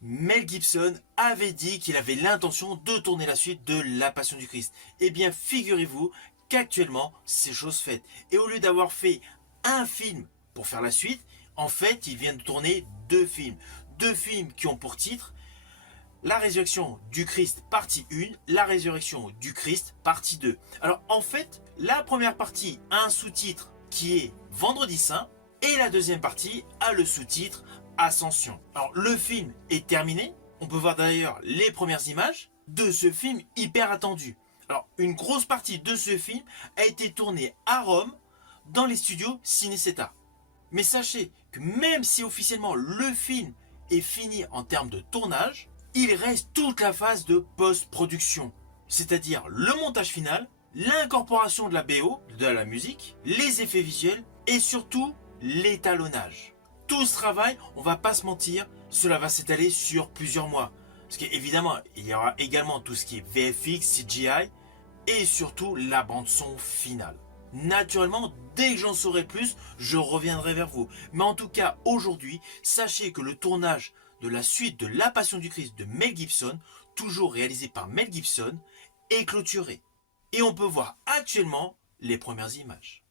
Mel Gibson avait dit qu'il avait l'intention de tourner la suite de La Passion du Christ. Eh bien, figurez-vous qu'actuellement, c'est chose faite. Et au lieu d'avoir fait un film pour faire la suite, en fait, il vient de tourner deux films. Deux films qui ont pour titre La résurrection du Christ partie 1, La résurrection du Christ partie 2. Alors en fait, la première partie a un sous-titre qui est Vendredi Saint et la deuxième partie a le sous-titre Ascension. Alors le film est terminé, on peut voir d'ailleurs les premières images de ce film hyper attendu. Alors une grosse partie de ce film a été tournée à Rome dans les studios Cinecittà. Mais sachez que même si officiellement le film est fini en termes de tournage, il reste toute la phase de post-production. C'est-à-dire le montage final, l'incorporation de la BO, de la musique, les effets visuels et surtout l'étalonnage. Tout ce travail, on va pas se mentir, cela va s'étaler sur plusieurs mois. Parce qu'évidemment, il y aura également tout ce qui est VFX, CGI et surtout la bande son finale. Naturellement, dès que j'en saurai plus, je reviendrai vers vous. Mais en tout cas, aujourd'hui, sachez que le tournage de la suite de La Passion du Christ de Mel Gibson, toujours réalisé par Mel Gibson, est clôturé. Et on peut voir actuellement les premières images.